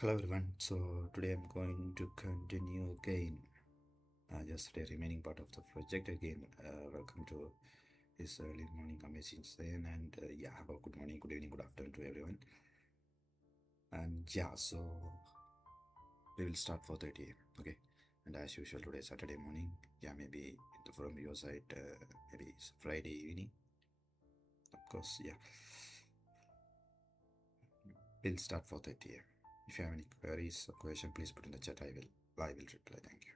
Hello everyone. So today I'm going to continue again just the remaining part of the project again. Welcome to this early morning amazing session and yeah, have a good morning, good evening, good afternoon to everyone. And yeah, so we will start 4:30 a.m. Okay, and as usual today Saturday morning. Yeah, maybe from your side, maybe it's Friday evening. Of course, yeah. We'll start 4:30 a.m. If you have any queries or question, please put in the chat. I will reply. Thank you.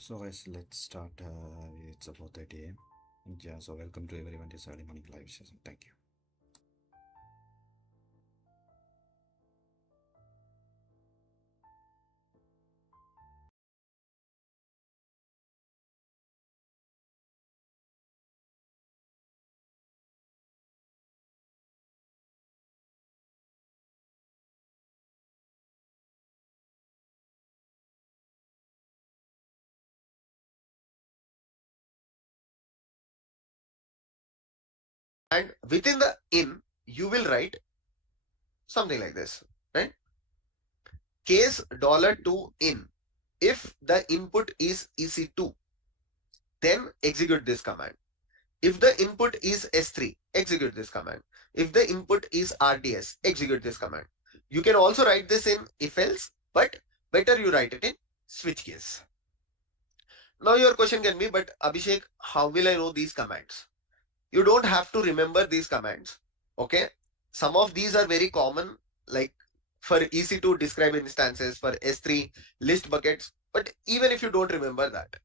So guys, let's start. It's about 30 a.m. Yeah, so welcome to everyone this early morning live session. Thank you. And within the in, you will write something like this, right? Case $2 in. If the input is EC2, then execute this command. If the input is S3, execute this command. If the input is RDS, execute this command. You can also write this in if else, but better you write it in switch case. Now your question can be, but Abhishek, how will I know these commands? You don't have to remember these commands. Okay. Some of these are very common, like for EC2 describe instances, for S3 list buckets. But even if you don't remember that,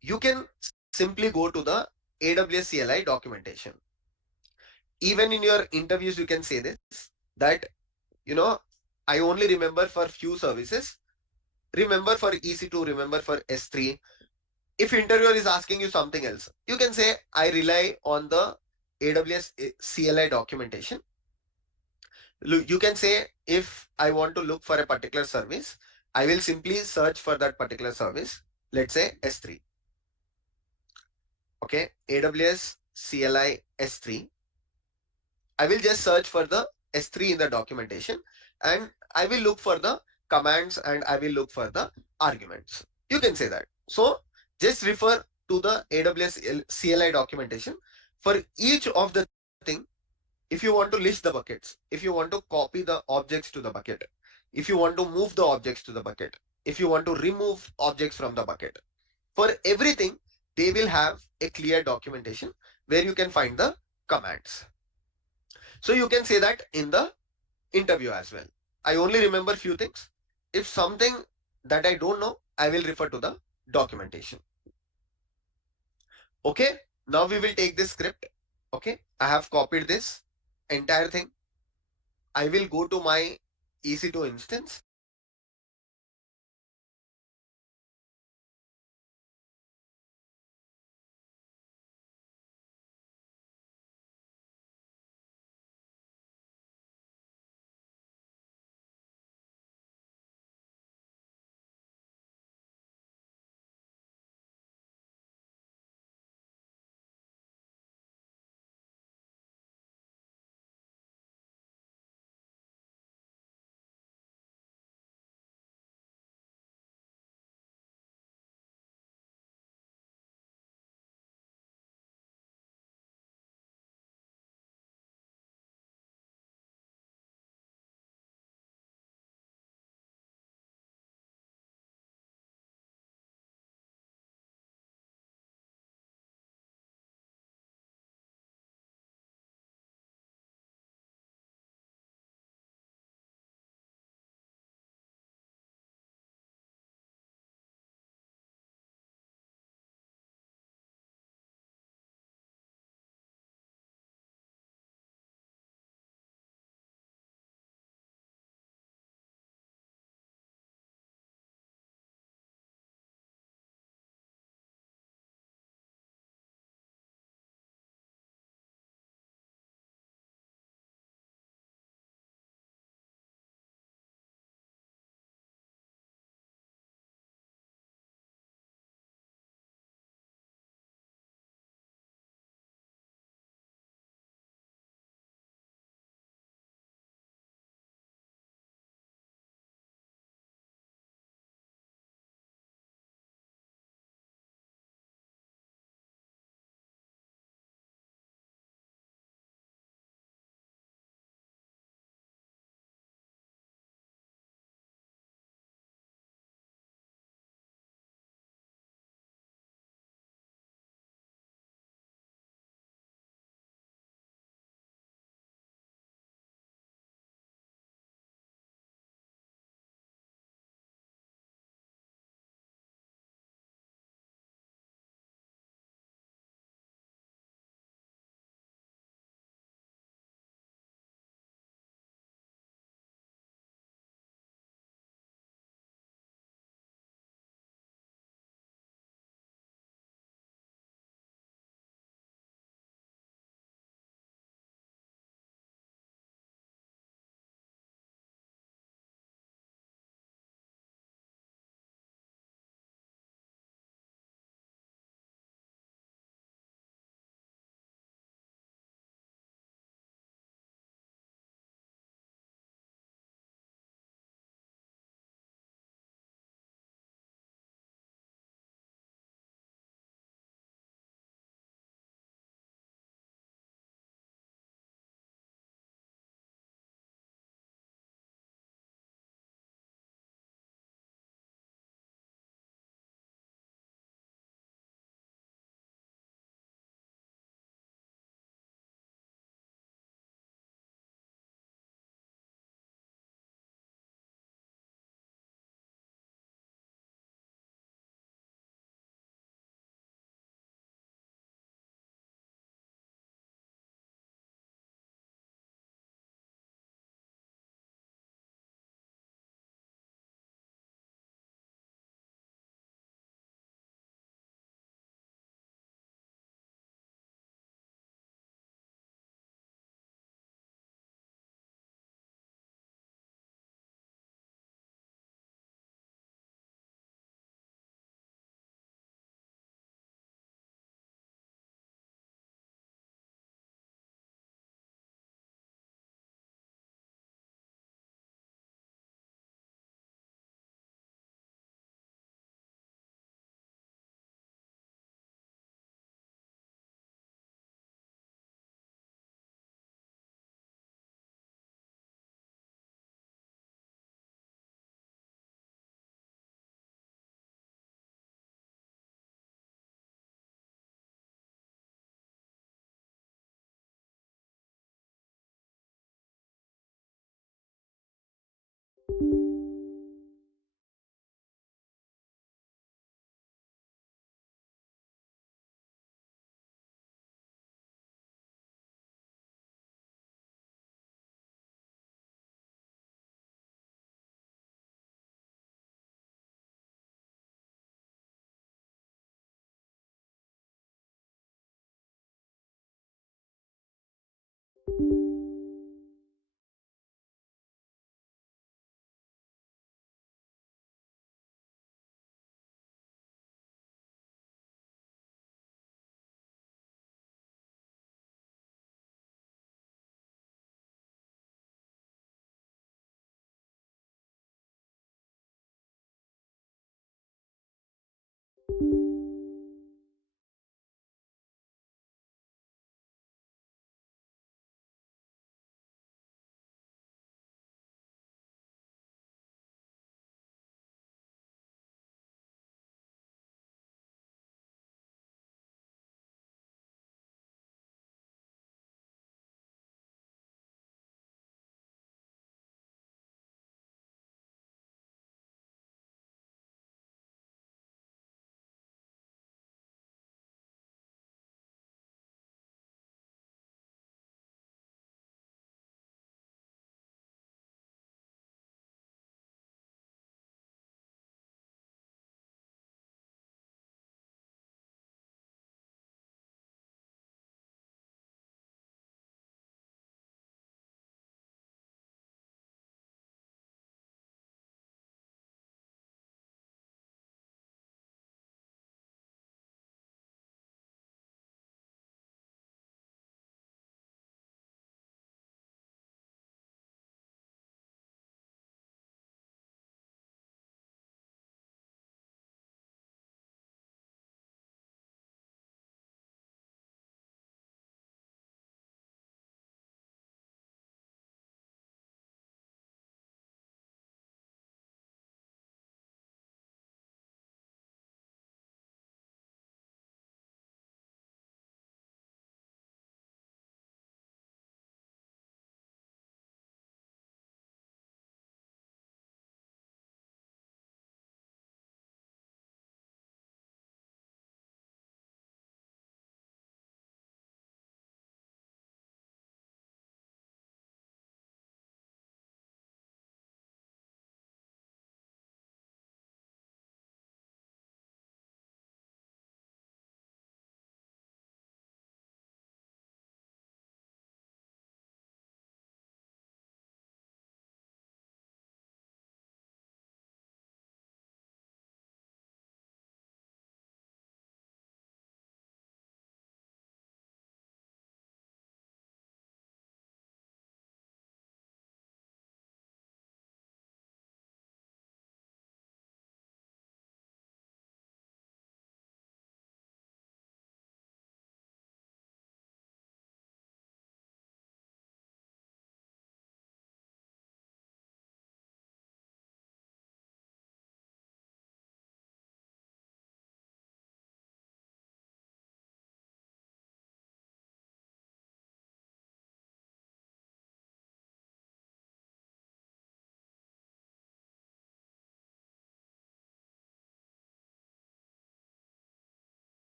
you can simply go to the AWS CLI documentation. Even in your interviews, you can say this, that, you know, I only remember for few services, remember for EC2, remember for S3. If interviewer is asking you something else, you can say, I rely on the AWS CLI documentation. You can say, if I want to look for a particular service, I will simply search for that particular service. Let's say S3. Okay. AWS CLI S3. I will just search for the S3 in the documentation, and I will look for the commands, and I will look for the arguments. You can say that. So just refer to the AWS CLI documentation for each of the thing. If you want to list the buckets, if you want to copy the objects to the bucket, if you want to move the objects to the bucket, if you want to remove objects from the bucket, for everything, they will have a clear documentation where you can find the commands. So you can say that in the interview as well. I only remember few things. If something that I don't know, I will refer to the documentation. Okay. Now we will take this script. Okay. I have copied this entire thing. I will go to my EC2 instance.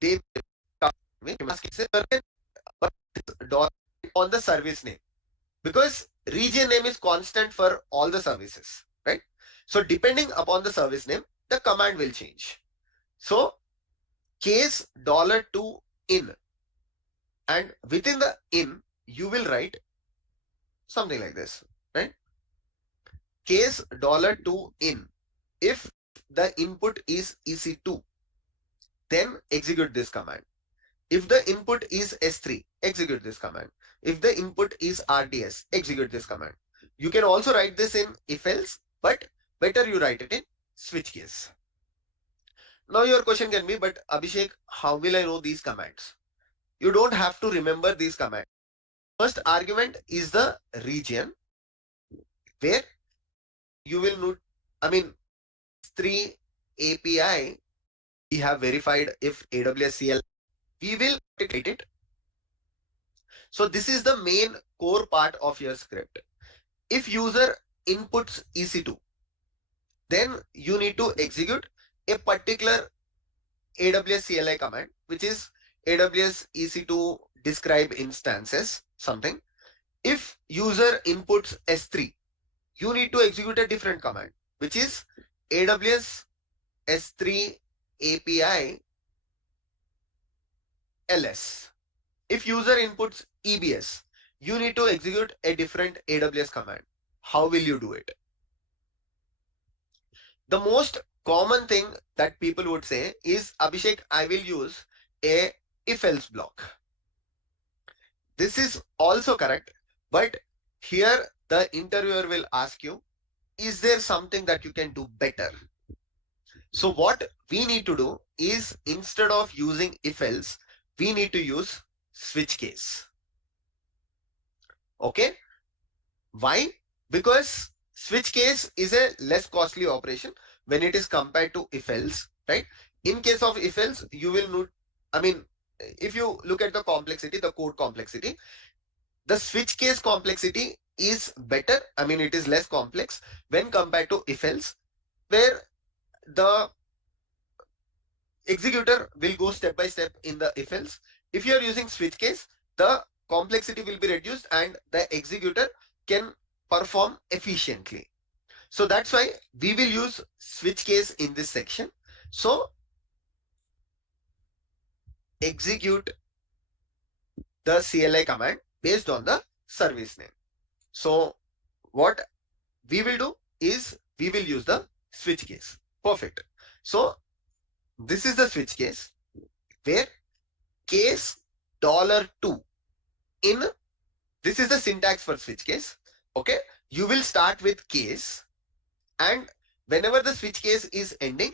they come with dollar on the service name, because region name is constant for all the services, right? So depending upon the service name, the command will change. So case $2 in, and within the in, you will write something like this, right? Case $2 in. If the input is EC2, then execute this command. If the input is S3, execute this command. If the input is RDS, execute this command. You can also write this in if else, but better you write it in switch case. Now your question can be, but Abhishek, how will I know these commands? You don't have to remember these commands. First argument is the region where you will know, I mean, S3 API, we have verified if AWS CL, we will write it. So this is the main core part of your script. If user inputs EC2, then you need to execute a particular AWS CLI command, which is AWS EC2 describe instances, something. If user inputs S3, you need to execute a different command, which is AWS S3 API ls. If user inputs EBS, you need to execute a different AWS command. How will you do it? The most common thing that people would say is, Abhishek, I will use a if else block. This is also correct, but here the interviewer will ask you, is there something that you can do better? So what we need to do is, instead of using if else, we need to use switch case. Okay. Why? Because switch case is a less costly operation when it is compared to if else, right? In case of if else, you will need, I mean, if you look at the complexity, the code complexity, the switch case complexity is better. I mean, it is less complex when compared to if else, where the executor will go step by step in the if else. If you are using switch case, the complexity will be reduced and the executor can perform efficiently. So that's why we will use switch case in this section. So execute the CLI command based on the service name. So what we will do is we will use the switch case. Perfect. So this is the switch case where case $2 in, this is the syntax for switch case. Okay. You will start with case, and whenever the switch case is ending,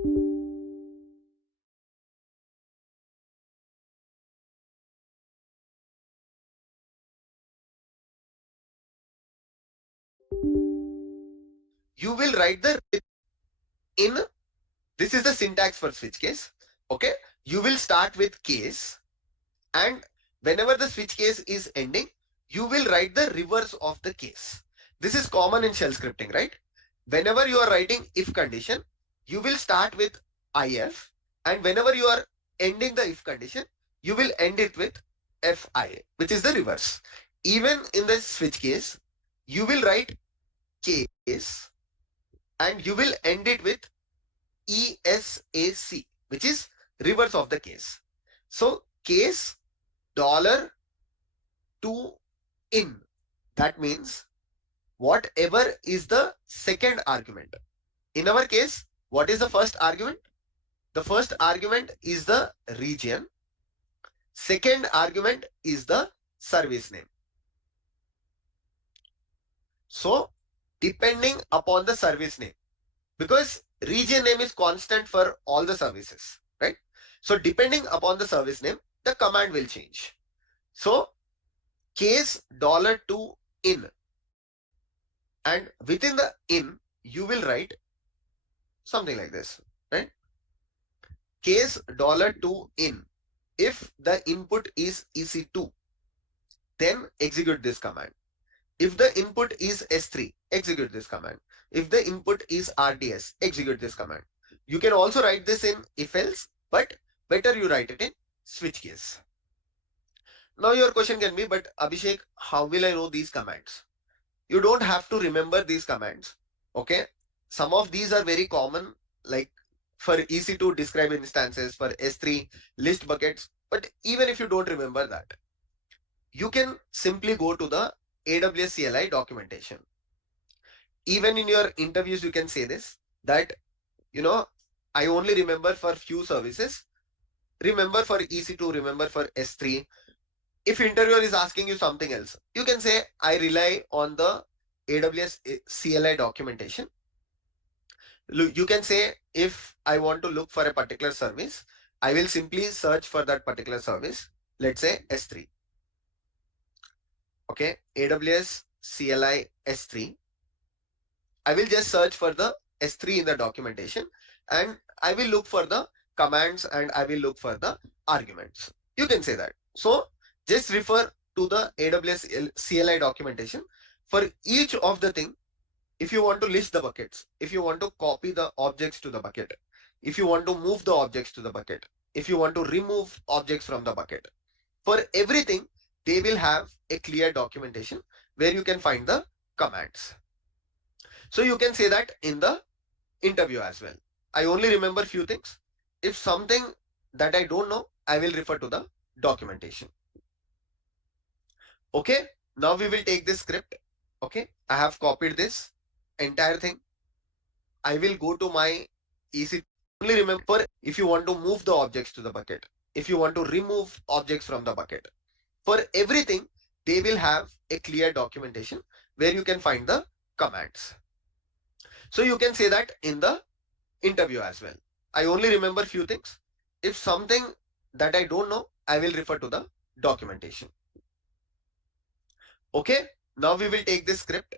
You will write the in, this is the syntax for switch case. Okay, you will start with case, and whenever the switch case is ending, you will write the reverse of the case. This is common in shell scripting, right? Whenever you are writing if condition, you will start with if, and whenever you are ending the if condition, you will end it with fi, which is the reverse. Even in the switch case, you will write case and you will end it with ESAC, which is reverse of the case. So case $2 in, that means whatever is the second argument. In our case, what is the first argument? The first argument is the region. Second argument is the service name. So depending upon the service name, because region name is constant for all the services, right? So depending upon the service name, the command will change. So case $2 in, and within the in, you will write something like this, right? Case $2 in. If the input is EC2, then execute this command. If the input is S3, execute this command. If the input is RDS, execute this command. You can also write this in if else, but better you write it in switch case. Now your question can be, but Abhishek, how will I know these commands? You don't have to remember these commands. Okay. Some of these are very common, like for EC2 describe instances, for S3 list buckets. But even if you don't remember that, you can simply go to the AWS CLI documentation. Even in your interviews, you can say this, that, I only remember for few services. Remember for EC2, remember for S3. If interviewer is asking you something else, you can say, I rely on the AWS CLI documentation. You can say, if I want to look for a particular service, I will simply search for that particular service. Let's say S3. Okay, AWS CLI S3. I will just search for the S3 in the documentation, and I will look for the commands, and I will look for the arguments. You can say that. So just refer to the AWS CLI documentation for each of the thing. If you want to list the buckets, if you want to copy the objects to the bucket, if you want to move the objects to the bucket, if you want to remove objects from the bucket, for everything, they will have a clear documentation where you can find the commands. So you can say that in the interview as well. I only remember few things. If something that I don't know, I will refer to the documentation. Okay, now we will take this script. Okay, I have copied this entire thing. I will go to my EC. Only remember, if you want to move the objects to the bucket, if you want to remove objects from the bucket, for everything, they will have a clear documentation where you can find the commands. So you can say that in the interview as well. I only remember few things. If something that I don't know, I will refer to the documentation. Okay, now we will take this script.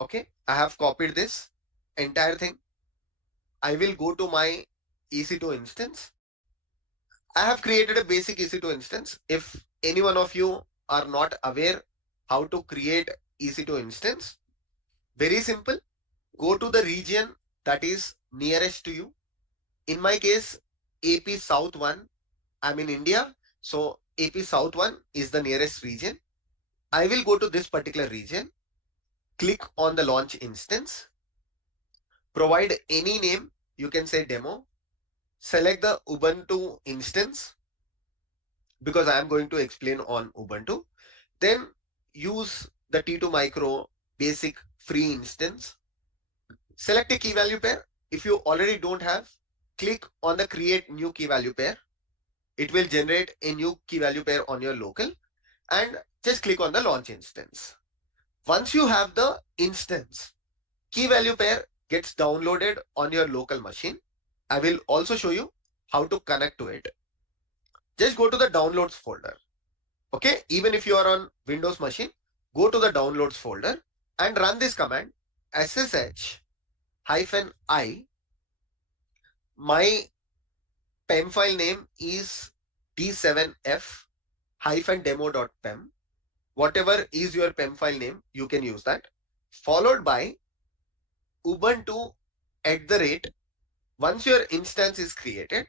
Okay, I have copied this entire thing. I will go to my EC2 instance. I have created a basic EC2 instance. If any one of you are not aware how to create EC2 instance, very simple. Go to the region that is nearest to you. In my case, AP South 1, I'm in India. So AP South 1 is the nearest region. I will go to this particular region, click on the launch instance, provide any name, you can say demo, select the Ubuntu instance because I am going to explain on Ubuntu. Then use the T2 Micro basic free instance. Select a key value pair. If you already don't have, click on the create new key value pair. It will generate a new key value pair on your local and just click on the launch instance. Once you have the instance, key value pair gets downloaded on your local machine. I will also show you how to connect to it. Just go to the downloads folder. Okay, even if you are on Windows machine, go to the downloads folder and run this command ssh-i. My PEM file name is d7f-demo.pem. Whatever is your PEM file name, you can use that. Followed by Ubuntu at the rate. Once your instance is created,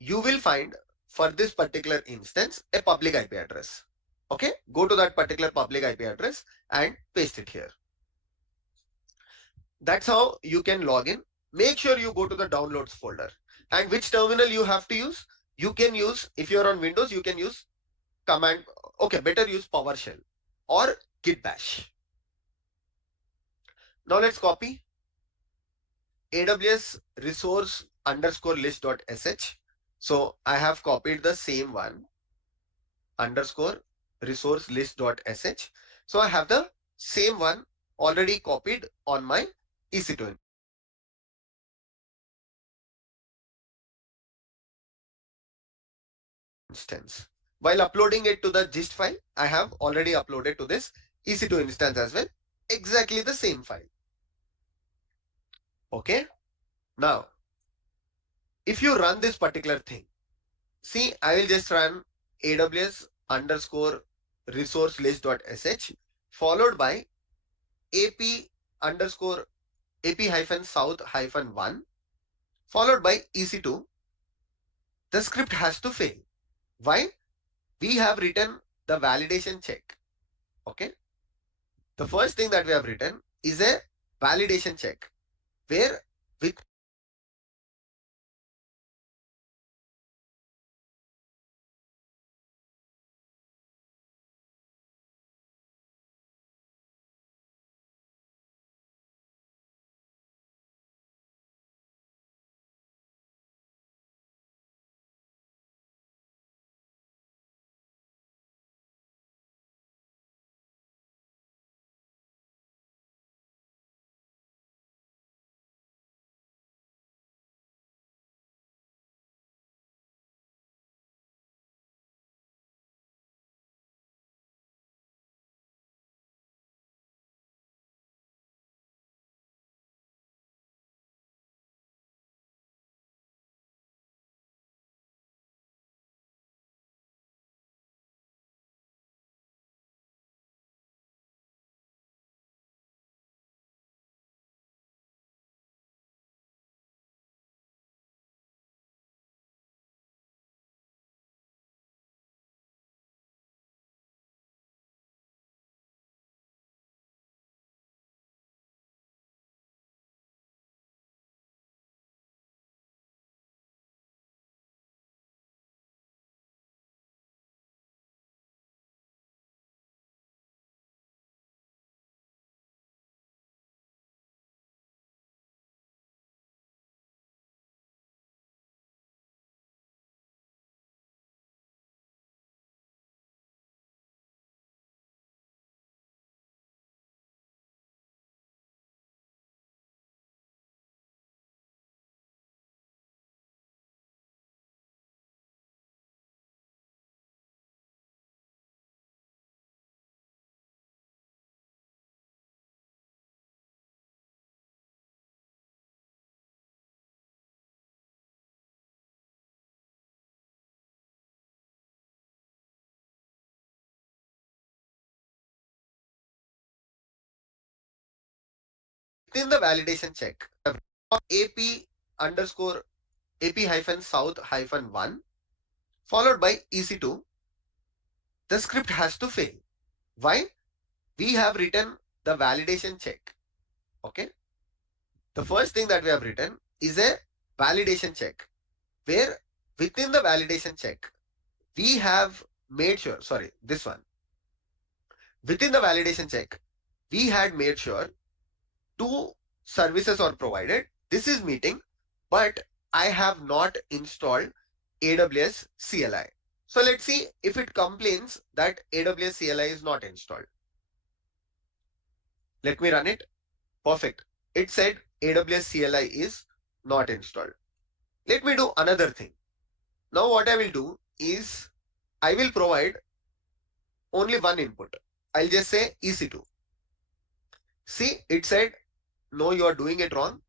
you will find for this particular instance a public IP address. Okay, go to that particular public IP address and paste it here. That's how you can log in. Make sure you go to the downloads folder. And which terminal you have to use? You can use, if you're on Windows, you can use command. Okay, better use PowerShell or Git Bash. Now let's copy AWS resource underscore list.sh. So I have copied the same one underscore resource list.sh. So I have the same one already copied on my EC2 instance. While uploading it to the gist file, I have already uploaded to this EC2 instance as well. Exactly the same file. Okay. Now, if you run this particular thing, see, I will just run AWS underscore resource list.sh followed by AP underscore AP hyphen south hyphen 1 followed by EC2. The script has to fail. Why? We have written the validation check. Okay. The first thing that we have written is a validation check where with within the validation check, AP underscore AP hyphen south hyphen 1 followed by EC2, the script has to fail. Why? We have written the validation check. Okay. The first thing that we have written is a validation check where within the validation check, we have made sure, sorry, this one. Within the validation check, we had made sure two services are provided. This is meeting, but I have not installed AWS CLI. So let's see if it complains that AWS CLI is not installed. Let me run it. Perfect. It said AWS CLI is not installed. Let me do another thing. Now what I will do is I will provide only one input. I'll just say EC2. See, it said, no, you are doing it wrong.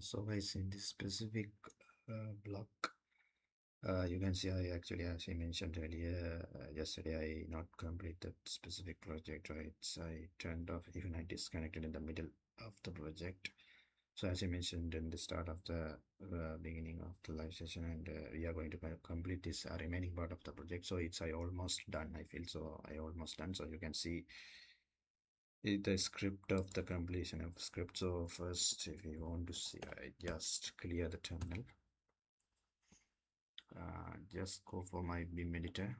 So guys, in this specific block, you can see I actually, as I mentioned earlier, yesterday I not complete that specific project, right? So I turned off, even I disconnected in the middle of the project. So as I mentioned in the start of the beginning of the live session, and we are going to complete this remaining part of the project. So it's I almost done. I feel so I almost done. So you can see the script of the completion of script. So first, if you want to see, I just clear the terminal. Just go for my Beam editor.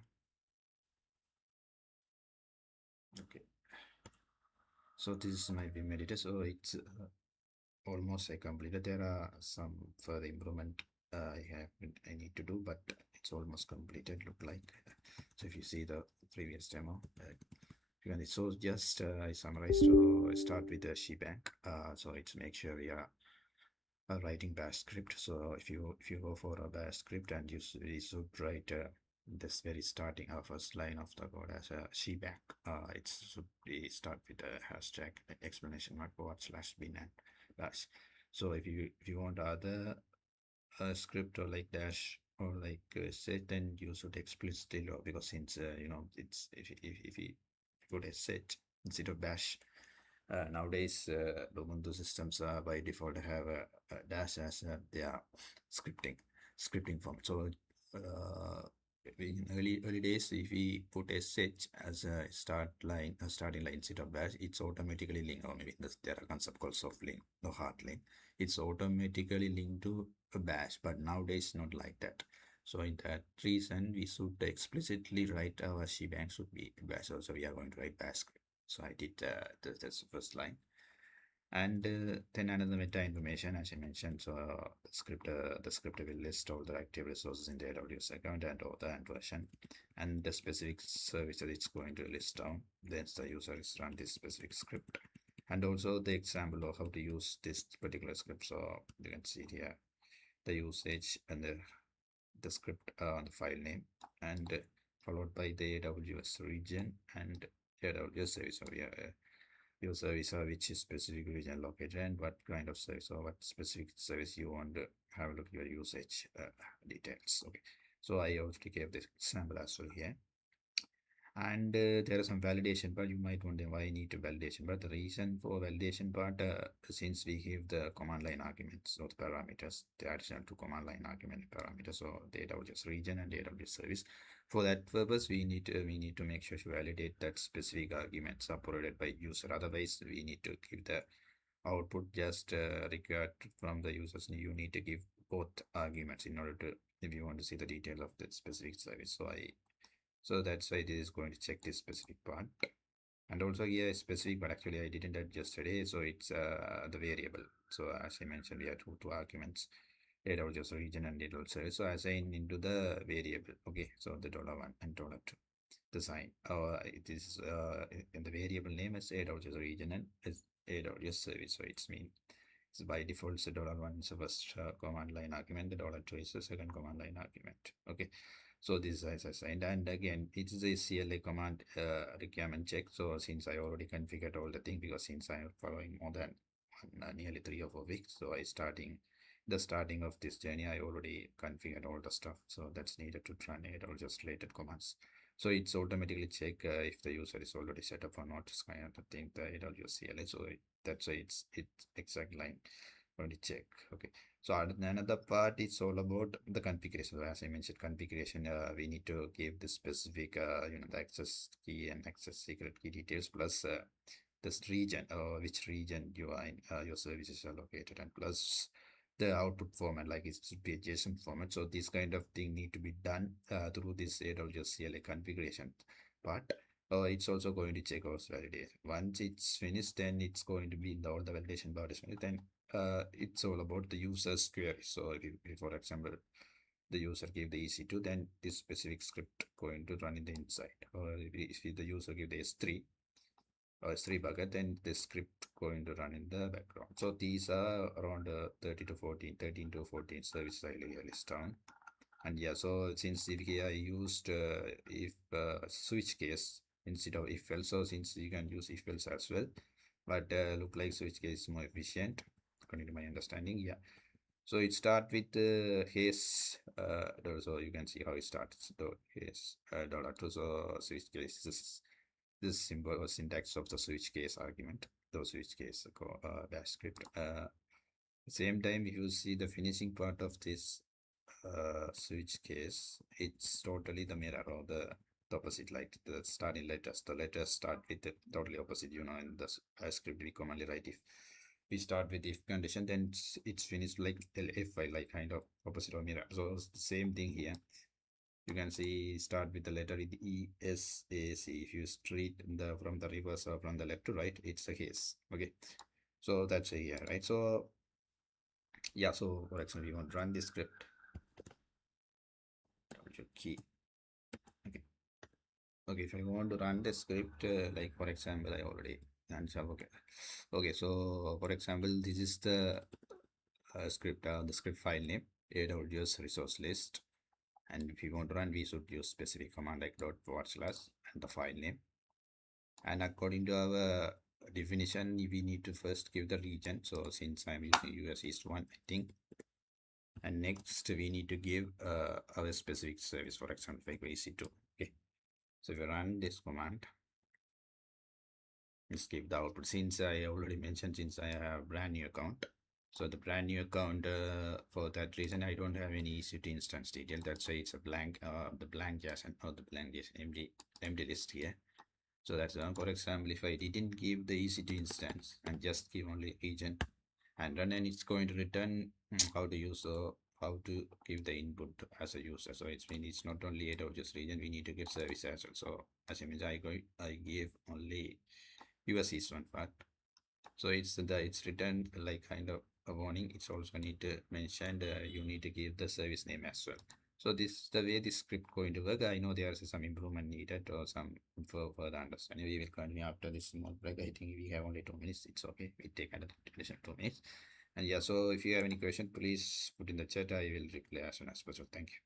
Okay, so this is my Beam editor. So it's almost I completed. There are some further improvement I need to do, but it's almost completed. Look like. So if you see the previous demo, so just I summarized. So I start with the shebang. So it's make sure we are writing bash script. So if you go for a bash script, and you should write this very starting first line of the code as a shebang. It should be start with a hashtag explanation mark forward slash bin and bash. So if you want other script or like dash or like set, then you should explicitly log, because since it's if you put a set instead of bash. Nowadays, Ubuntu systems by default have a dash as their scripting form. So in early days, if we put a set as a starting line instead of bash, it's automatically linked, or maybe there are concept called soft link or hard link. It's automatically linked to a bash, but nowadays not like that. So in that reason, we should explicitly write our shebang should be bash. Also, we are going to write bash script. So I did that's the first line. And then another meta information, as I mentioned. So the script will list all the active resources in the AWS account and author and version, and the specific service that it's going to list down. Then the user is run this specific script, and also the example of how to use this particular script. So you can see it here, the usage and the script on the file name, and followed by the AWS region and AWS service. So your service which is specific region located, and what kind of service or what specific service you want to have a look at your usage details. Okay, so I already gave this example as well here. And there is some validation part. You might wonder why I need to validation, but the reason for validation part, since we give the command line arguments or the parameters, the additional to command line argument parameters, so the AWS region and the AWS service. For that purpose, we need to make sure to validate that specific arguments are provided by user. Otherwise, we need to give the output just required from the users. You need to give both arguments in order to, if you want to see the detail of that specific service. So that's why this is going to check this specific part. And also here specific, but actually I didn't add yesterday. So it's the variable. So as I mentioned, we have two arguments, AWS region and AWS service. So assign into the variable. Okay, so the $1 and $2. The sign. It is in the variable name is AWS region and is AWS service. So it's mean it's by default. So $1 is the first command line argument. The $2 is the second command line argument. Okay. So this is assigned, and again it is a CLA command requirement check. So since I already configured all the thing, because since I am following more than nearly 3 or 4 weeks, so the starting of this journey, I already configured all the stuff. So that's needed to run it or just related commands. So it's automatically check if the user is already set up or not. It's kind of the thing, the AWS CLA. So that's why it's exact line going to check. Okay. So another part is all about the configuration. So as I mentioned, configuration, we need to give the specific, the access key and access secret key details, plus this region, which region you are in, your services are located, and plus the output format, like it should be a JSON format. So this kind of thing need to be done through this AWS CLA configuration part. It's also going to check our validation. Once it's finished, then it's going to be in all the validation part is finished. Then it's all about the user's query. So if for example, the user gave the EC2, then this specific script going to run in the inside. Or if the user give the S3 or S3 bucket, then the script going to run in the background. So these are around 13 to 14 services I list down. And yeah, so since here I used if switch case instead of if else, so since you can use if else as well, but look like switch case is more efficient. according to my understanding. Yeah. So it starts with his so you can see how it starts. So his dollar to so switch case. This symbol or syntax of the switch case argument. The switch case dash script. Same time, if you see the finishing part of this switch case, it's totally the mirror or the opposite, like the starting letters. The letters start with the totally opposite. In the script we commonly write if we start with if condition, then it's finished like if file, like kind of opposite or mirror. So it's the same thing here. You can see start with the letter E S A C. If you treat from the reverse or from the left to right, it's a case. Okay, so that's a here, right? So yeah, so for example, we want to run this script. Key. Okay. Okay, if I want to run the script, like for example, I already answered. Okay, so for example, this is the script, the script file name, AWS resource list. And if you want to run, we should use specific command like // and the file name. And according to our definition, we need to first give the region. So since I'm using US East 1, I think. And next, we need to give our specific service, for example, like EC2. Okay. So if you run this command, skip the output. Since I already mentioned, since I have a brand new account, so the brand new account, for that reason, I don't have any EC2 instance detail. That's why it's a blank, the blank JSON or the blank JSON empty list here. So that's for example, if I didn't give the EC2 instance and just give only region and then it's going to return how to use how to give the input as a user. So it's not only AWS region, we need to give service as well. So as I mentioned, I gave only US East one part. So it's returned like kind of a warning. It's also need to mention you need to give the service name as well. So this is the way this script going to work. I know there is some improvement needed or some further understanding. We will continue after this small break. I think we have only 2 minutes. It's okay. We take another additional 2 minutes. And yeah, so if you have any question, please put in the chat. I will reply as soon as possible. Thank you.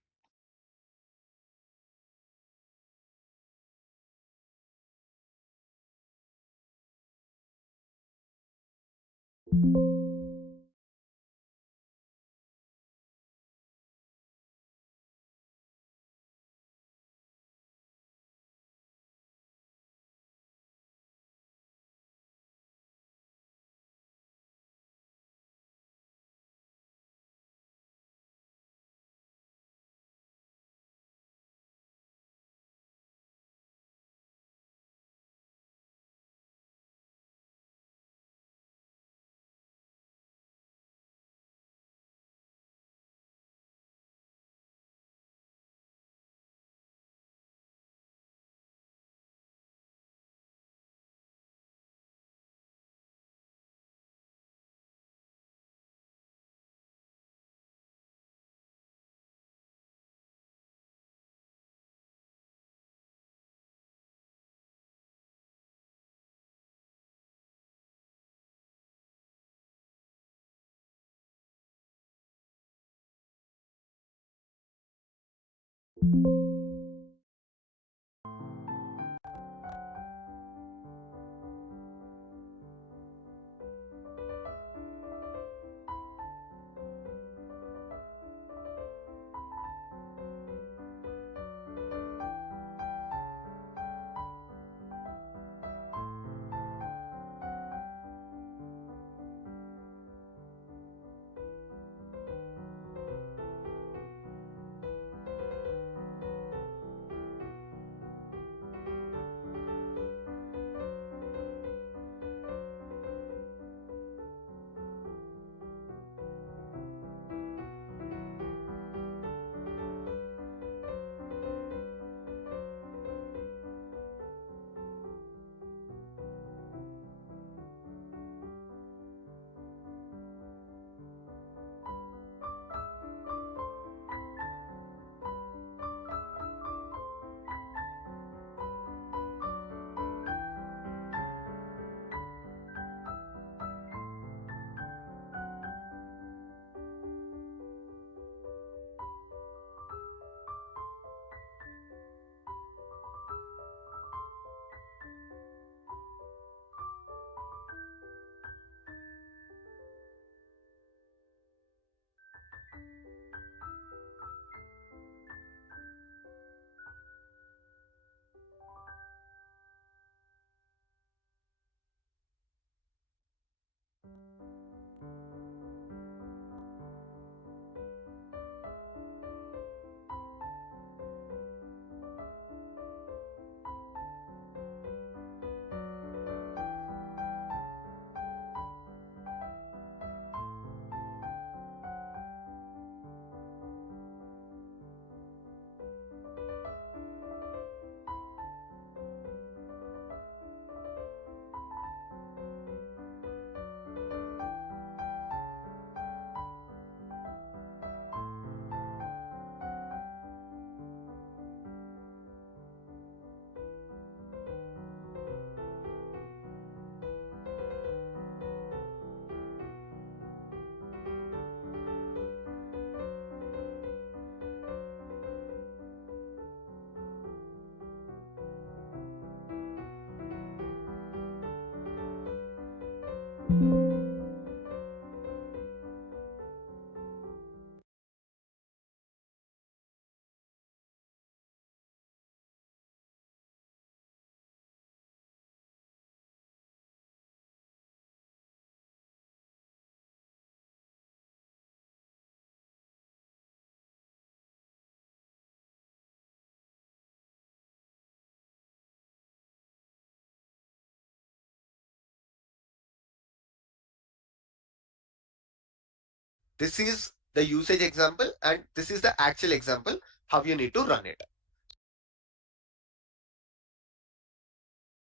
this is the usage example and this is the actual example how you need to run it.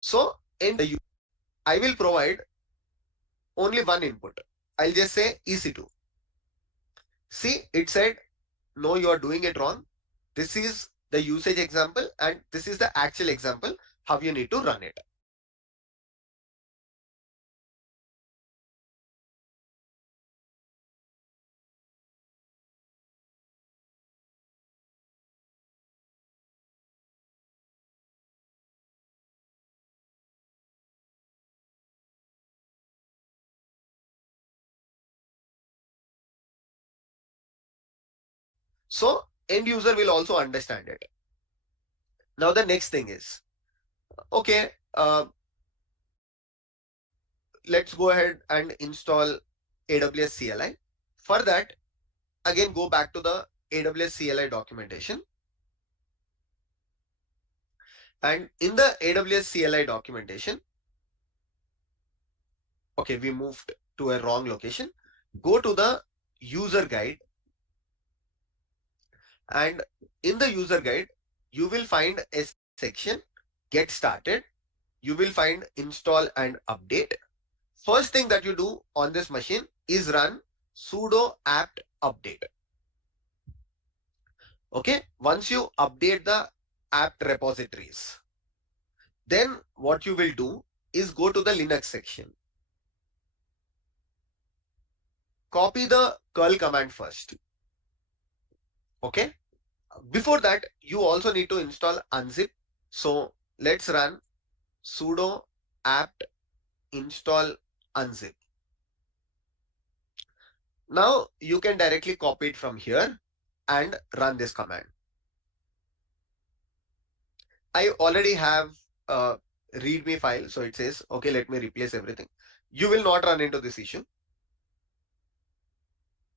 So in the I will provide only one input. I'll just say EC2. See, it said, no, you are doing it wrong. This is the usage example and this is the actual example how you need to run it. So end user will also understand it. Now the next thing is, okay, let's go ahead and install AWS CLI. For that, again, go back to the AWS CLI documentation. And in the AWS CLI documentation, okay, we moved to a wrong location. Go to the user guide. And in the user guide, you will find a section, get started. You will find install and update. First thing that you do on this machine is run sudo apt update. Okay, once you update the apt repositories, then what you will do is go to the Linux section. Copy the curl command first. Okay, before that, you also need to install unzip. So let's run sudo apt install unzip. Now you can directly copy it from here and run this command. I already have a readme file. So it says, okay, let me replace everything. You will not run into this issue.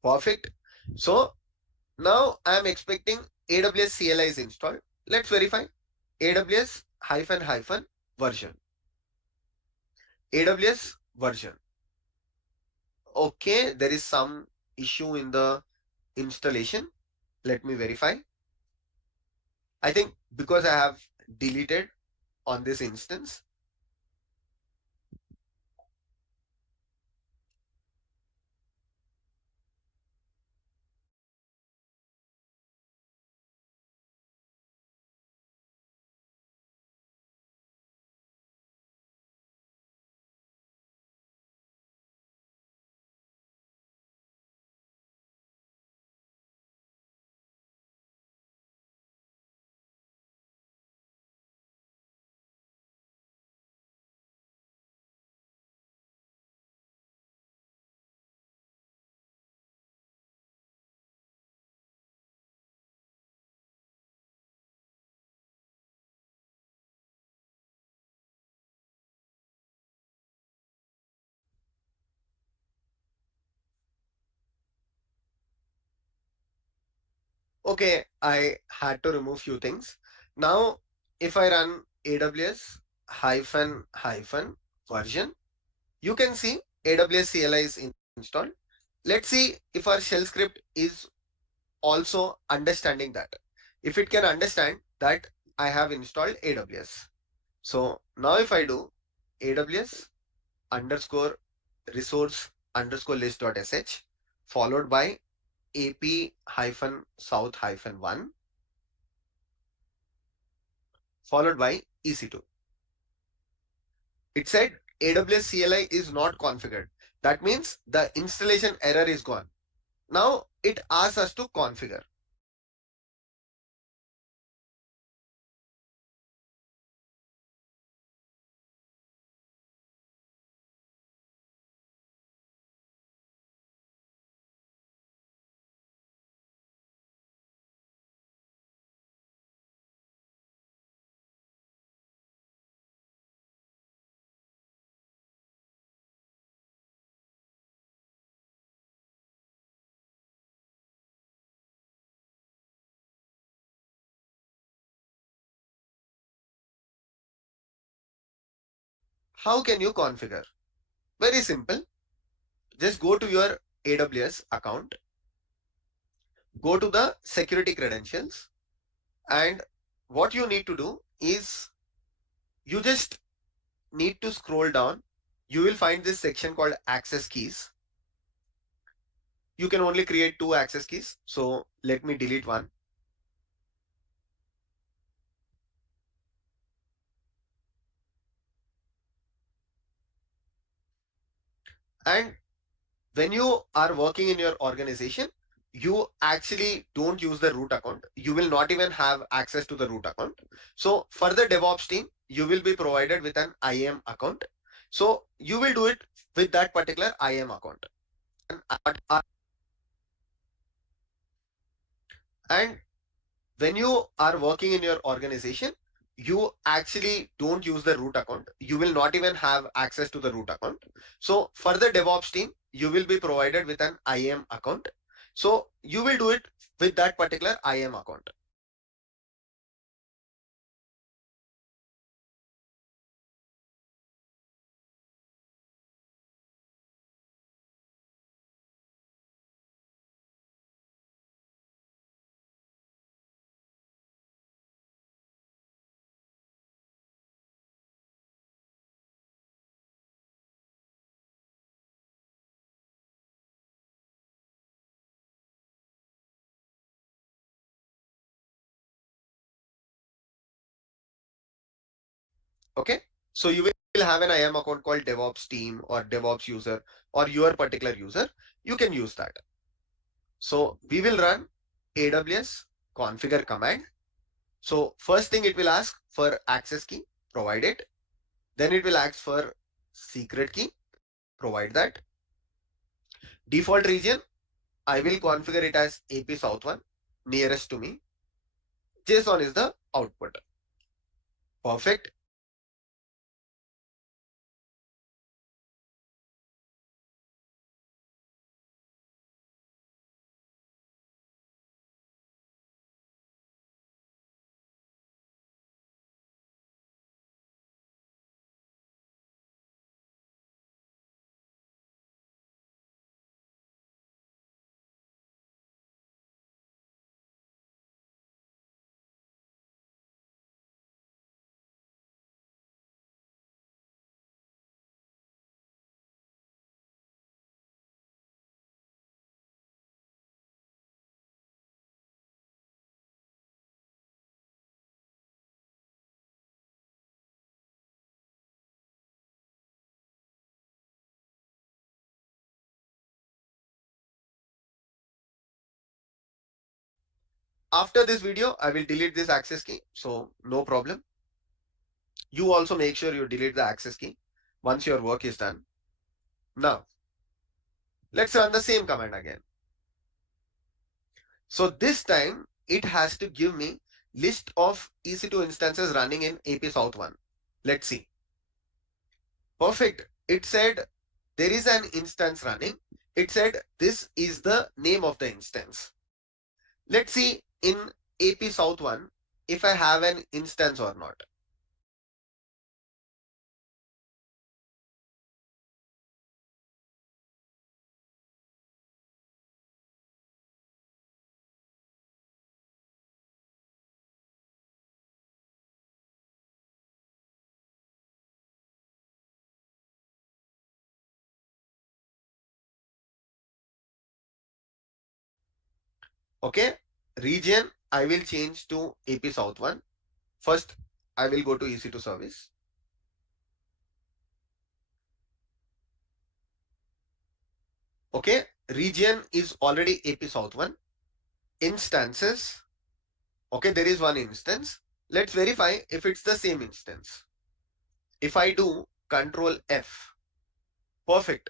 Perfect. So now I am expecting AWS CLI is installed. Let's verify AWS hyphen hyphen version. AWS version. Okay, there is some issue in the installation. Let me verify. I think because I have deleted on this instance. Okay, I had to remove few things. Now, if I run AWS hyphen hyphen version, you can see AWS CLI is installed. Let's see if our shell script is also understanding that. If it can understand that I have installed AWS. So now if I do AWS underscore resource underscore list.sh followed by ap hyphen south hyphen 1 followed by EC2. It said AWS CLI is not configured. That means the installation error is gone. Now it asks us to configure. How can you configure? Very simple. Just go to your AWS account. go to the security credentials, and what you need to do is you just need to scroll down. You will find this section called access keys. You can only create 2 access keys. So let me delete one. And when you are working in your organization, you actually don't use the root account. You will not even have access to the root account. So for the DevOps team, you will be provided with an IAM account. So you will do it with that particular IAM account. And when you are working in your organization, you actually don't use the root account. You will not even have access to the root account. So for the DevOps team, you will be provided with an IAM account. So you will do it with that particular IAM account. Okay. So you will have an IAM account called DevOps team or DevOps user or your particular user. You can use that. So we will run AWS configure command. So first thing it will ask for access key, provide it. Then it will ask for secret key, provide that. Default region, I will configure it as AP South 1, nearest to me. JSON is the output. Perfect. After this video, I will delete this access key. So no problem. You also make sure you delete the access key once your work is done. Now, let's run the same command again. So this time it has to give me list of EC2 instances running in AP South 1. Let's see. Perfect. It said there is an instance running. It said this is the name of the instance. Let's see in AP South 1 if I have an instance or not. Okay. Region I will change to AP South 1. First, I will go to EC2 service. Okay. Region is already AP South 1. Instances. Okay. There is one instance. Let's verify if it's the same instance. If I do Control F, perfect.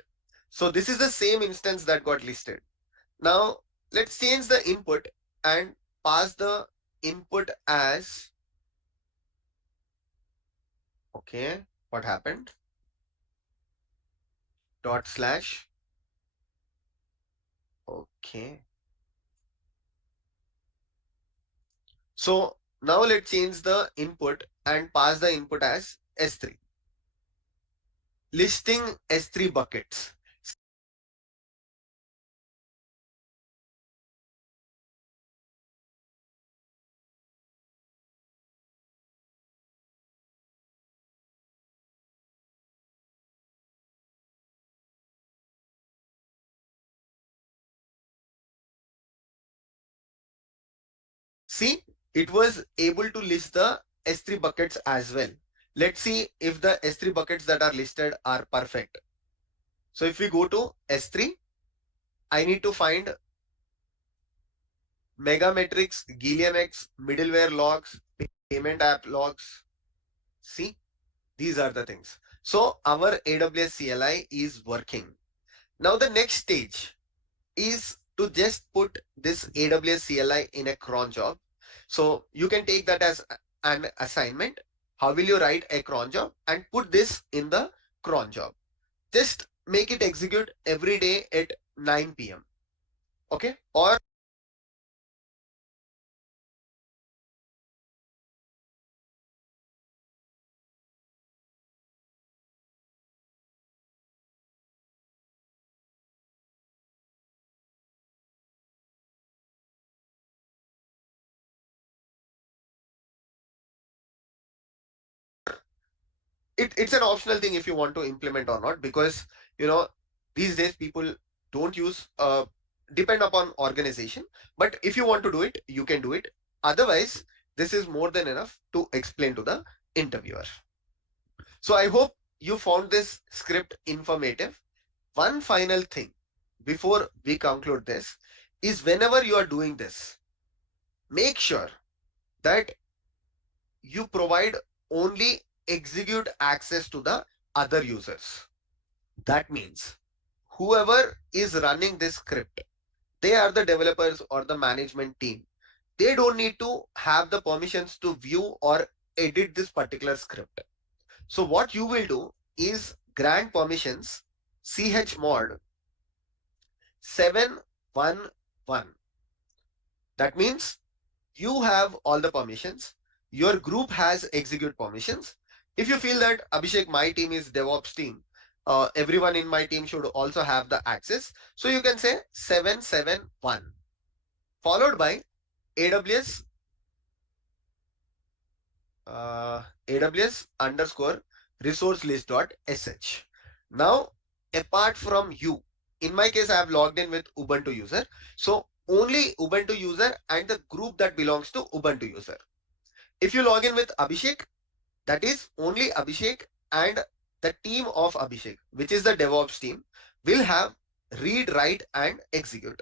So this is the same instance that got listed. Now let's change the input and pass the input as, okay, what happened? Dot slash, okay. So now let's change the input and pass the input as S3. Listing S3 buckets. See, it was able to list the S3 buckets as well. Let's see if the S3 buckets that are listed are perfect. So if we go to S3, I need to find Megametrics, GleanX, middleware logs, payment app logs. See, these are the things. So our AWS CLI is working. Now the next stage is to just put this AWS CLI in a cron job. So you can take that as an assignment. How will you write a cron job and put this in the cron job? Just make it execute every day at 9 p.m. Okay? Or it's an optional thing if you want to implement or not, because you know these days people don't use depend upon organization, but if you want to do it you can do it. Otherwise this is more than enough to explain to the interviewer. So I hope you found this script informative. One final thing before we conclude this is, whenever you are doing this, make sure that you provide only execute access to the other users. That means whoever is running this script, they are the developers or the management team. They don't need to have the permissions to view or edit this particular script. So what you will do is grant permissions chmod 711. That means you have all the permissions. Your group has execute permissions. If you feel that Abhishek, my team is DevOps team, everyone in my team should also have the access. So you can say 771 followed by AWS AWS underscore resource list dot sh. Now, apart from you, in my case, I have logged in with Ubuntu user. So only Ubuntu user and the group that belongs to Ubuntu user. If you log in with Abhishek, that is only Abhishek and the team of Abhishek, which is the DevOps team, will have read, write, and execute.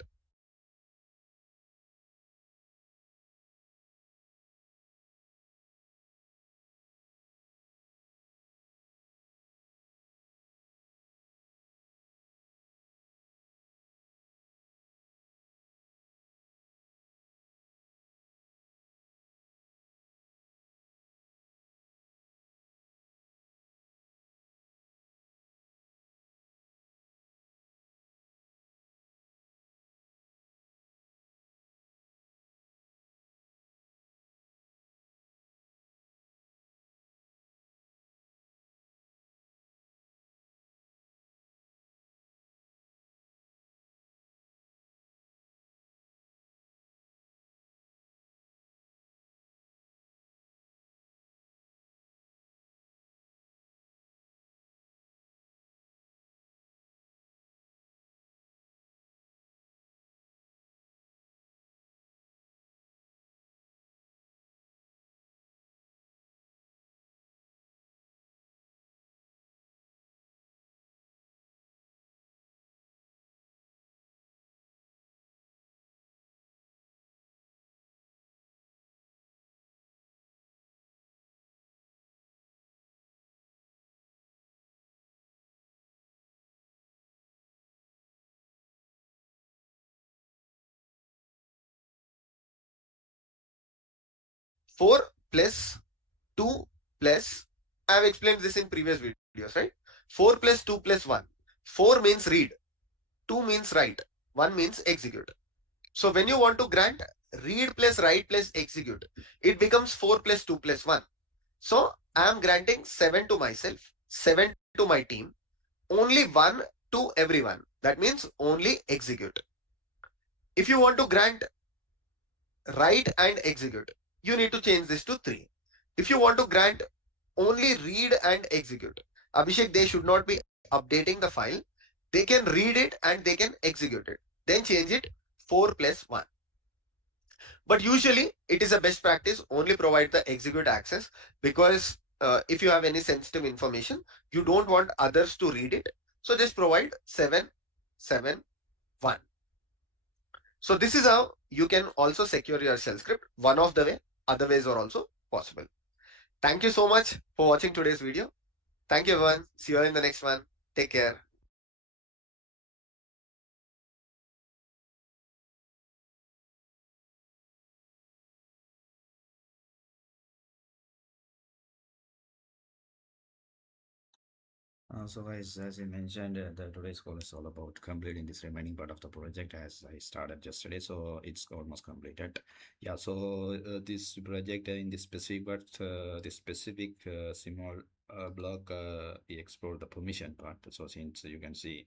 Four plus 2 plus, I have explained this in previous videos, right? 4 plus 2 plus 1. 4 means read, 2 means write, 1 means execute. So when you want to grant read plus write plus execute, it becomes 4 plus 2 plus 1. So I am granting 7 to myself, 7 to my team, only 1 to everyone. That means only execute. If you want to grant write and execute, you need to change this to 3. If you want to grant only read and execute, Abhishek, they should not be updating the file. They can read it and they can execute it. Then change it 4 plus 1. But usually it is a best practice only provide the execute access, because if you have any sensitive information, you don't want others to read it. So just provide 771. So this is how you can also secure your shell script. One of the way, other ways are also possible. Thank you so much for watching today's video. Thank you everyone. See you all in the next one. Take care. So guys, as I mentioned, the today's call is all about completing this remaining part of the project as I started yesterday. So it's almost completed. Yeah. So this project in this specific, but this specific small block, we explore the permission part. So since you can see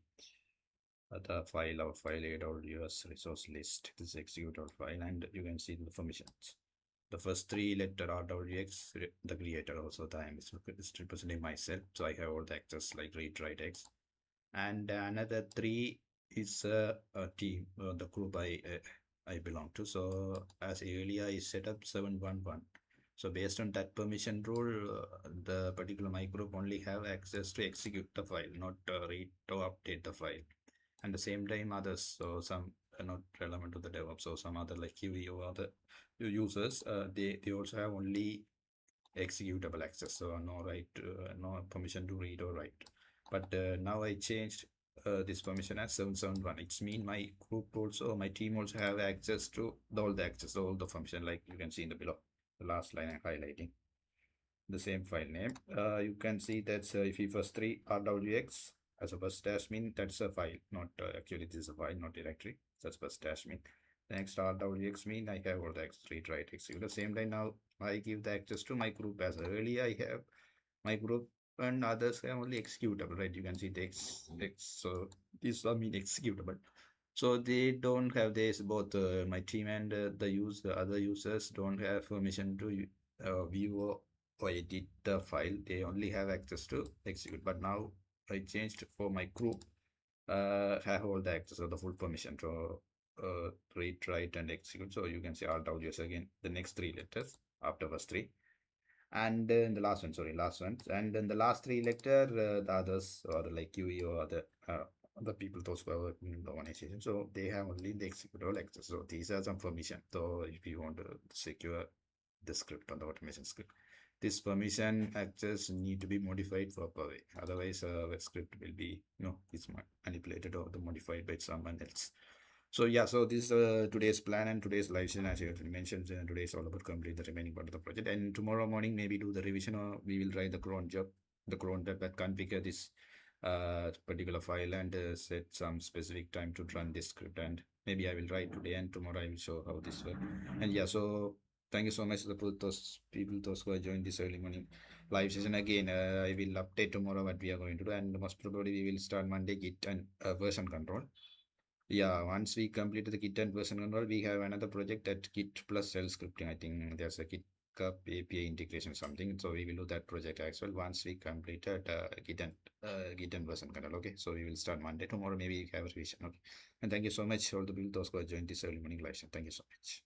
the file or file AWS resource list, this executable file, and you can see the permissions. The first three letter RWX, the creator, also the I am is representing myself, so I have all the access like read, write, X. And another three is a team, the group I belong to. So as earlier I set up 711. So based on that permission rule, the particular my group only have access to execute the file, not read or update the file. And the same time others, so some are not relevant to the DevOps, so some other like QE or other users, they also have only executable access, so no right, no permission to read or write. But now I changed this permission as 771. It's mean my group also, my team also have access to all the access, all the function, like you can see in the below, the last line I'm highlighting the same file name. You can see that if we first three rwx as a first dash mean, that's a file, not actually this is a file, not directory. That's first dash mean. The next rwx mean I have all the access, read, write, execute. The same time now I give the access to my group as earlier I have my group and others have only executable, right? You can see the X, so these are mean executable. So they don't have this, both my team and the other users don't have permission to view or edit the file. They only have access to execute. But now I changed for my group, have all the access of the full permission to read, write, and execute. So you can see RWS again, the next three letters after first three. And in the last one, sorry, last one. And then the last three letter, the others, or the like QE or other people, those who are working in the organization. So they have only the executable access. So these are some permission. So if you want to secure the script or the automation script, this permission access need to be modified properly. Otherwise, the script will be, it's manipulated or the modified by someone else. So yeah, so this is today's plan and today's live session. As you mentioned, today is all about complete the remaining part of the project. And tomorrow morning, maybe do the revision, or we will try the cron job, that configure this particular file and set some specific time to run this script. And maybe I will write today, and tomorrow I will show how this works. And yeah, so thank you so much to those people, those who are joined this early morning live session. Again, I will update tomorrow what we are going to do, and most probably we will start Monday Git and version control. Yeah, once we complete the Git and version control, we have another project at Git plus shell scripting. I think there's a Git Cup API integration something. So we will do that project as well once we completed Git and version control. Okay, so we will start Monday. Tomorrow maybe we have a revision. Okay, and thank you so much all the people those who have joined this early morning live session. Thank you so much.